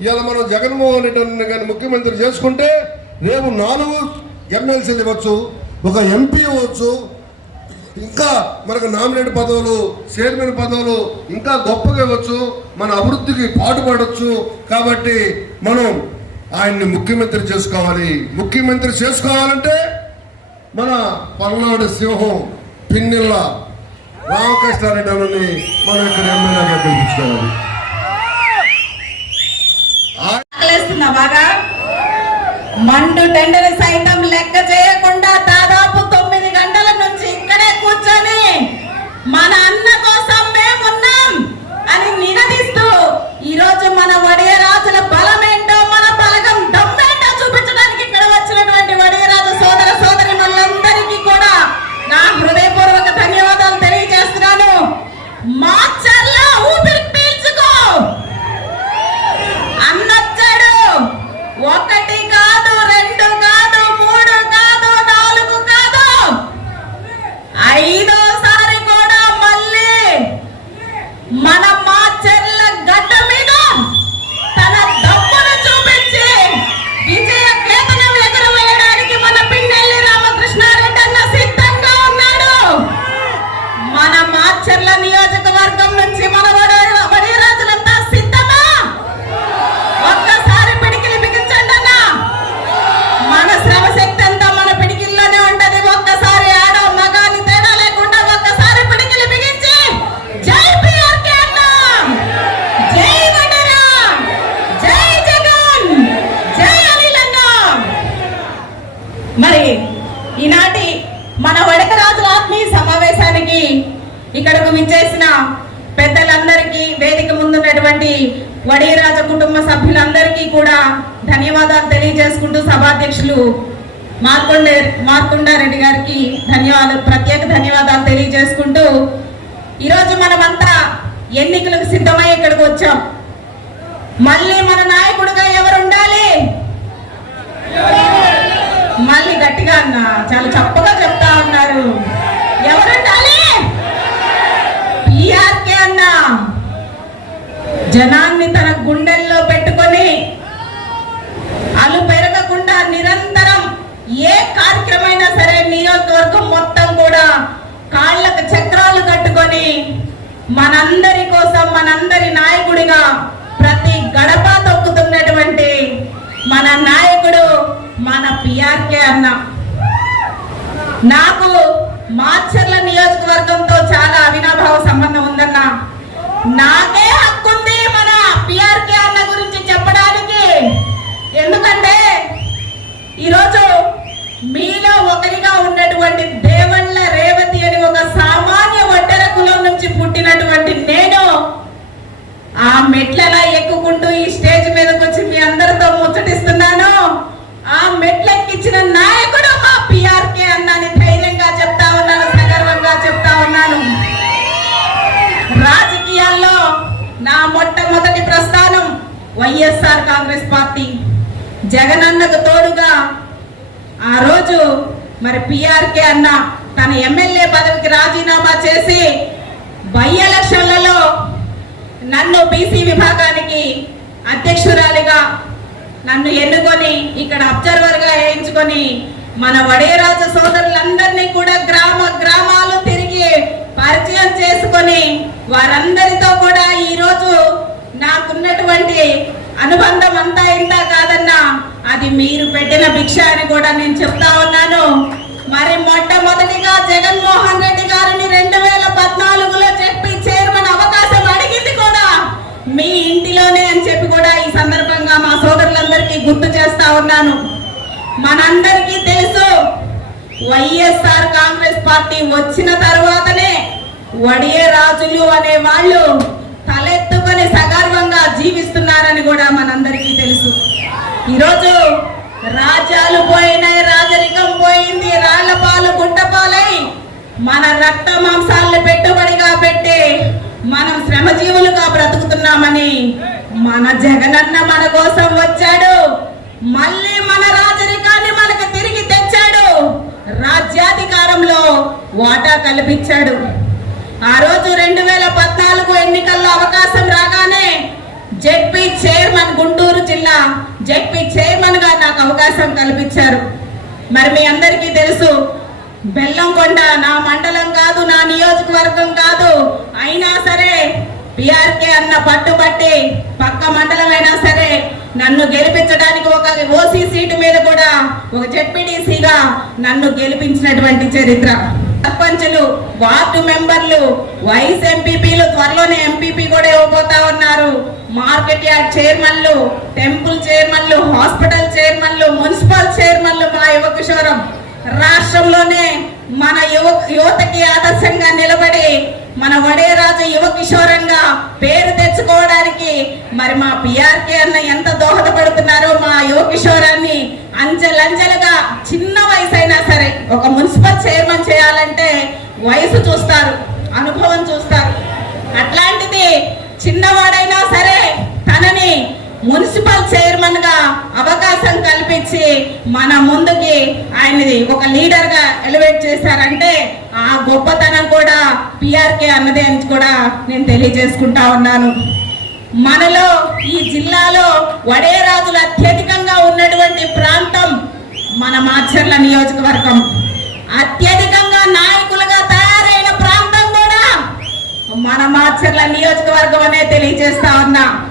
ఇవాళ మనం జగన్మోహన్ రెడ్డి కానీ ముఖ్యమంత్రి చేసుకుంటే రేపు నాలుగు ఎమ్మెల్సీలు ఇవ్వచ్చు ఒక ఎంపీ ఇవ్వచ్చు ఇంకా మనకు నామినేట్ పదవులు చైర్మన్ పదవులు ఇంకా గొప్పగా ఇవ్వచ్చు మన అభివృద్ధికి పాటుపడవచ్చు కాబట్టి మనం ఆయన్ని ముఖ్యమంత్రి చేసుకోవాలి. ముఖ్యమంత్రి చేసుకోవాలంటే మన పల్నాడు సింహం పిన్నెల్ల రామకృష్ణారెడ్డి అని మనం ఇక్కడ ఎమ్మెల్యేగా గెలిపించుకోవాలి బాగా? మండు టెండర్ సైతం లెక్క చేయకుండా దాదాపు తొమ్మిది గంటల నుంచి ఇక్కడే కూర్చొని మన అన్న కోసం మేమున్నాం అని నినదిస్తూ ఈ రోజు మన వడియరాజుల పెద్దలందరికీ వేదిక ముందున్నటువంటి వడిరాజ కుటుంబ సభ్యులందరికీ కూడా ధన్యవాదాలు తెలియజేసుకుంటూ సభాధ్యక్షులు మార్కొండ మార్కొండారెడ్డి గారికి ధన్యవాదాలు ప్రత్యేక ధన్యవాదాలు తెలియజేసుకుంటూ ఈరోజు మనమంతా ఎన్నికలకు సిద్ధమై ఇక్కడికి వచ్చాం. మళ్ళీ మన నాయకుడిగా ఎవరు ఉండాలి మళ్ళీ గట్టిగా అన్న చాలా చప్పగా చెప్తా ఉన్నారు ఎవరుండాలి పిఆర్కే అన్న జనాన్ని తన గుండెల్లో పెట్టుకొని అలు పెరగకుండా నిరంతరం ఏ కార్యక్రమైనా సరే నియోజకవర్గం మొత్తం కూడా కాళ్ళకు చక్రాలు కట్టుకొని మనందరి కోసం మనందరి నాయకుడిగా ప్రతి గడప తొక్కుతున్నటువంటి మన నాయకుడు మన పిఆర్కే అన్న. నాకు మాచర్ల నియోజకవర్గంతో చాలా అవినాభావ సంబంధం ఉందన్న. నాకే హక్కు పిఆర్కే అన్న గురించి చెప్పడానికి. ఎందుకంటే ఈరోజు మీలో ఒకరిగా ఉన్నటువంటి దేవళ్ళ రేవతి అని ఒక సామాన్య ఒడ్డెర కులం నుంచి పుట్టినటువంటి నేను ఆ మెట్లలా ఎక్కుకుంటూ ఈ స్టేజ్ మీదకి వచ్చి మీ అందరితో ముచ్చటిస్తున్నాను. ఆ మెట్లెక్కించిన నాయకుడు మా పిఆర్కే అన్నాని కాంగ్రెస్ పార్టీ జగనన్నకు తోడుగా ఆ రోజు మరి పిఆర్కే అన్న తన ఎమ్మెల్యే పదవికి రాజీనామా చేసి బై ఎలక్షన్లలో నన్ను బీసీ విభాగానికి అధ్యక్షురాలిగా నన్ను ఎన్నుకొని ఇక్కడ అబ్జర్వర్గా వేయించుకొని మన వడేరాజు సోదరులందరినీ కూడా గ్రామ గ్రామాలు తిరిగి పరిచయం చేసుకొని వారందరితో కూడా ఈ రోజు నాకున్నటువంటి అనుబంధం అంతా ఇంత కాదన్నా. అది మీరు పెట్టిన భిక్ష అని కూడా నేను చెప్తా ఉన్నాను. మరి మొట్టమొదటిగా జగన్మోహన్ రెడ్డి గారిని రెండు వేల పద్నాలుగులో చెప్పి చైర్మన్ అవకాశం అడిగింది కూడా. మీ ఇంటిలోనే అని చెప్పి కూడా ఈ సందర్భంగా మా సోదరులందరికీ గుర్తు చేస్తా ఉన్నాను. మనందరికీ తెలుసు వైఎస్ఆర్ కాంగ్రెస్ పార్టీ వచ్చిన తర్వాతనే వడియే రాజులు అనే వాళ్ళు తలెత్తుకొని సగర్వంగా జీవిస్తున్నారని కూడా మనందరికీ తెలుసు. ఈరోజు రాజ్యాలు పోయినాయి రాజరికం పోయింది రాళ్ళ పాలు గుట్టపాలై మన రక్త మాంసాలను పెట్టుబడిగా పెట్టి మనం శ్రమజీవులుగా బ్రతుకుతున్నామని మన జగనన్న మన కోసం వచ్చాడు. మళ్ళీ మన రాజరికాన్ని మనకు తిరిగి తెచ్చాడు. రాజ్యాధికారంలో వాటా కల్పించాడు. ఆ రోజు రెండు వేల పద్నాలుగు ఎన్నికల్లో అవకాశం రాగానే జెడ్పీ చైర్మన్ గుంటూరు జెడ్పీ చైర్మన్గా నాకు అవకాశం కల్పించారు. మరి మీ అందరికీ తెలుసు బెల్లంకొండ నా మండలం కాదు నా నియోజకవర్గం కాదు. అయినా సరే పిఆర్కే అన్న పట్టుబట్టి పక్క మండలం అయినా సరే నన్ను గెలిపించడానికి ఒక ఓసీ సీటు మీద కూడా ఒక జెడ్పీటీసీగా నన్ను గెలిపించినటువంటి చరిత్ర. సర్పంచులు వార్డు మెంబర్లు వైస్ ఎంపీపీలు త్వరలోనే ఎంపీపీ కూడా ఇవ్వబోతా ఉన్నారు. మార్కెట్ యార్డ్ చైర్మన్లు టెంపుల్ చైర్మన్లు హాస్పిటల్ చైర్మన్లు మున్సిపల్ చైర్మన్లు మా యువ కిషోరం రాష్ట్రంలోనే మన యువ యువతకి ఆదర్శంగా నిలబడి మన వడేరాజు యువ కిషోరంగా పేరు తెచ్చుకోవడానికి మరి మా పిఆర్కే అన్న ఎంత దోహదపడుతున్నారో మా యువ కిషోరాన్ని అంచెలంచెలుగా చిన్న వయసు అయినా సరే ఒక మున్సిపల్ చైర్మన్ చేయాలంటే వయసు చూస్తారు అనుభవం చూస్తారు. అట్లాంటిది చిన్నవాడ మున్సిపల్ చైర్మన్గా అవకాశం కల్పించి మన ముందుకి ఆయనది ఒక లీడర్గా ఎలివేట్ చేశారంటే ఆ గొప్పతనం కూడా పిఆర్కే అన్నదే అని కూడా నేను తెలియజేసుకుంటా ఉన్నాను. మనలో ఈ జిల్లాలో వడేరాజులు అత్యధికంగా ఉన్నటువంటి ప్రాంతం మన మాచర్ల నియోజకవర్గం. అత్యధికంగా నాయకులుగా తయారైన ప్రాంతం కూడా మన మాచర్ల నియోజకవర్గం అనే తెలియజేస్తా ఉన్నా.